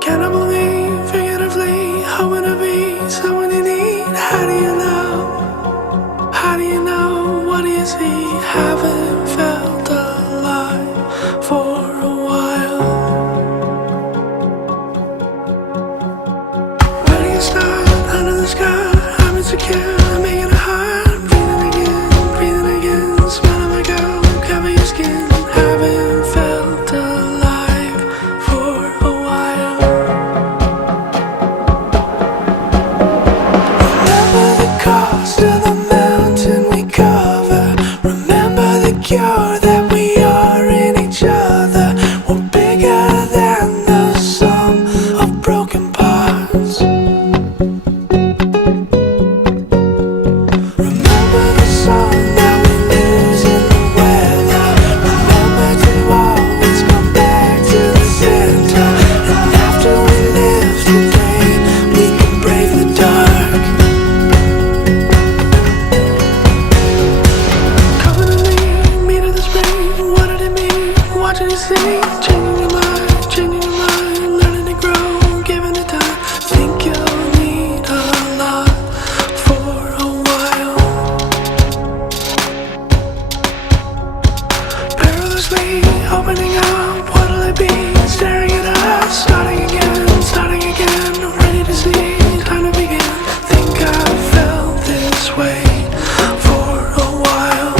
Cannot believe figuratively how to be someone you need. How do you know? How do you know? What do you see? Haven't felt alive for a while. Where do you start? Under the sky, I'm insecure, making it hard. Breathing again, smelling my girl, cover your skin. Haven't felt alive for a while. Remember the cost of the mountain we cover. Remember the cure that we are in each other. We're bigger than the sum of broken parts. Remember the sun that we lose in the weather. Remember to always come back to the center. And after we live today, we can brave the dark. Coming to me to the spring. What did it mean? What did you see? Changing your mind, learning to grow, giving it time. Think you'll need a lot for a while. Perilously opening up, what'll it be? Staring at us, starting again, ready to see, time to begin. Think I've felt this way for a while.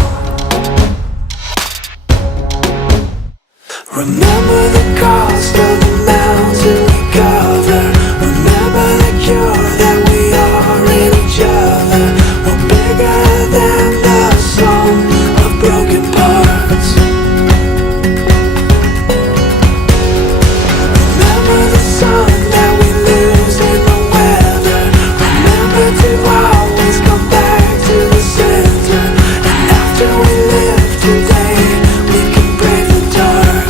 Remember the cost of the mountain we cover. Remember the cure that we are in each other. We're bigger than the sum of broken parts. Remember the sun that we lose in the weather. Remember to always come back to the center. And after we live today, we can brave the dark.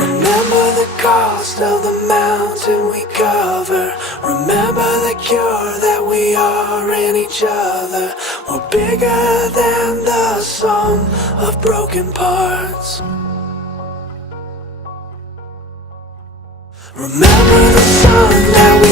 Remember the cost of the mountain we cover. Remember the cure that we are in each other. We're bigger than the sum of broken parts. Remember the sun that we